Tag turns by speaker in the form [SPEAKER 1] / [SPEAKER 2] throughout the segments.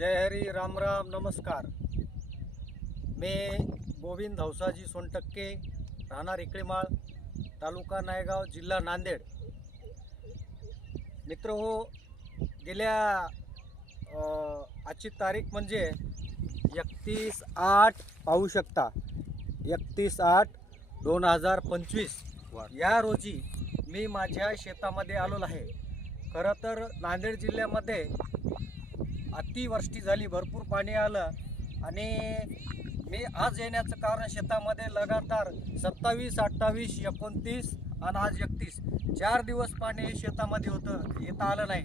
[SPEAKER 1] जय हरी राम राम नमस्कार. मी गोविंद हौसाजी सोनटक्के राहणार इकळीमाळ तालुका नायगाव जिल्हा नांदेड. मित्र हो गेल्या आजची तारीख म्हणजे एकतीस आठ पाहू शकता. एकतीस आठ दोन हजार पंचवीस. या रोजी मी माझ्या शेतामध्ये आलेलो आहे. खरं तर नांदेड जिल्ह्यामध्ये अतिवृष्टी झाली भरपूर पाणी आलं. आणि मी आज येण्याचं कारण शेतामध्ये लगातार सत्तावीस अठ्ठावीस एकोणतीस आणि आज एकतीस. चार दिवस पाणी शेतामध्ये होतं येता आलं नाही.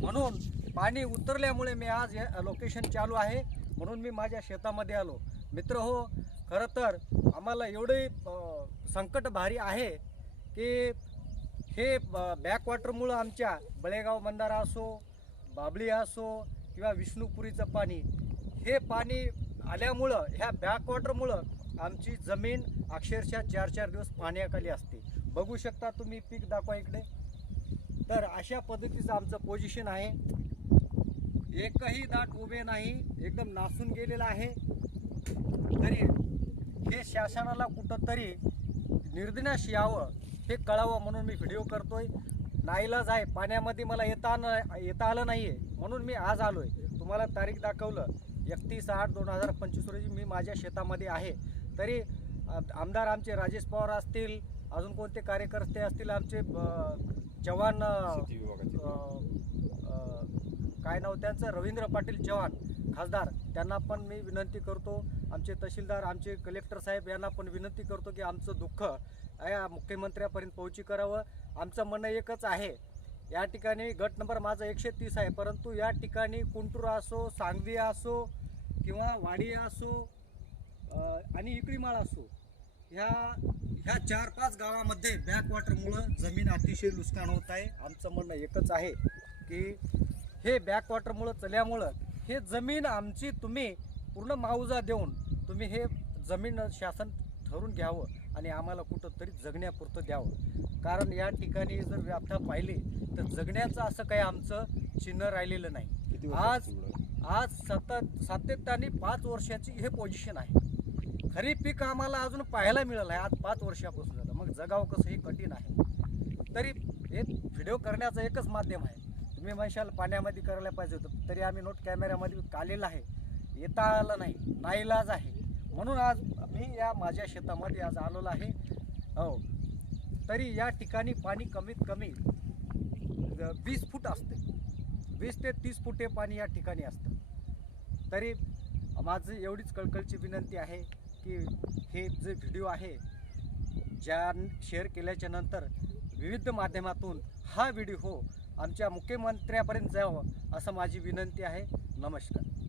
[SPEAKER 1] म्हणून पाणी उतरल्यामुळे मी आज हे लोकेशन चालू आहे. म्हणून मी माझ्या शेतामध्ये आलो. मित्र हो खरं तर आम्हाला एवढे संकट भारी आहे की हे बॅकवॉटरमुळं आमच्या बळेगाव बंधारा असो बाबळी असो किंवा विष्णुपुरीचं पाणी हे पाणी आल्यामुळं ह्या बॅकवॉटरमुळं आमची जमीन अक्षरशः चार चार दिवस पाण्याखाली असते. बघू शकता तुम्ही पीक दाखवा इकडे. तर अशा पद्धतीचं आमचं पोझिशन आहे. एकही दाट उभे नाही एकदम नासून गेलेलं आहे. तरी हे शासनाला कुठंतरी निर्दिनाश यावं हे कळावं म्हणून मी व्हिडिओ करतोय. नाईलाज आहे. पाण्यामध्ये मला येता न येता आलं नाही आहे म्हणून मी आज आलो आहे तुम्हाला तारीख दाखवलं. एकतीस आठ दोन हजार पंचवीस रोजी मी माझ्या शेतामध्ये आहे. तरी आमदार आमचे राजेश पवार असतील अजून कोणते कार्यकर्ते असतील आमचे जवान काय नाव त्यांचं? रवींद्र पाटील चव्हाण खासदार. त्यांना पण मी विनंती करतो. आमचे तहसीलदार आमचे कलेक्टर साहेब यांना पण विनंती करतो की आमचं दुःख या मुख्यमंत्र्यापर्यंत पोहोची करावं. आमचं म्हणणं एकच आहे या ठिकाणी गट नंबर माझा एकशे तीस आहे परंतु या ठिकाणी कुंटूर असो सांगवी असो किंवा वाडी असो आणि इकडीमाळ असो ह्या ह्या चार पाच गावामध्ये बॅकवॉटरमुळं जमीन अतिशय नुकसान होत आहे. आमचं म्हणणं एकच आहे की हे बॅकवॉटरमुळं चल्यामुळं हे जमीन आमची तुम्ही पूर्ण मावजा देऊन तुम्ही हे जमीन शासन ठरवून घ्यावं आणि आम्हाला कुठंतरी जगण्यापुरतं द्यावं. कारण या ठिकाणी जर व्याप्ता पाहिली तर जगण्याचं असं काही आमचं चिन्ह राहिलेलं नाही. आज आज सतत सातत्याने पाच वर्षाची हे पोझिशन आहे. खरी पीक आम्हाला अजून पाहायला मिळालं आहे आज पाच वर्षापासून झालं. मग जगावं कसं हे कठीण आहे. तरी हे व्हिडिओ करण्याचं एकच माध्यम आहे. तुम्ही म्हणशाल पाण्यामध्ये करायला पाहिजे होतं तरी आम्ही नोट कॅमेऱ्यामध्ये काढलेलं आहे. येता आलं नाही नाईलाज आहे. म्हणून आज मी या माझ्या शेतामध्ये आज आलेलो आहे. हो. तरी या ठिकाणी पाणी कमीत कमी वीस फूट असते. वीस ते तीस फुटे पाणी या ठिकाणी असतं. तरी माझं एवढीच कळकळची विनंती आहे की हे जे व्हिडिओ आहे ज्या शेअर केल्याच्यानंतर विविध माध्यमातून हा व्हिडिओ आमच्या मुख्यमंत्र्यापर्यंत जावं असं माझी विनंती आहे. नमस्कार.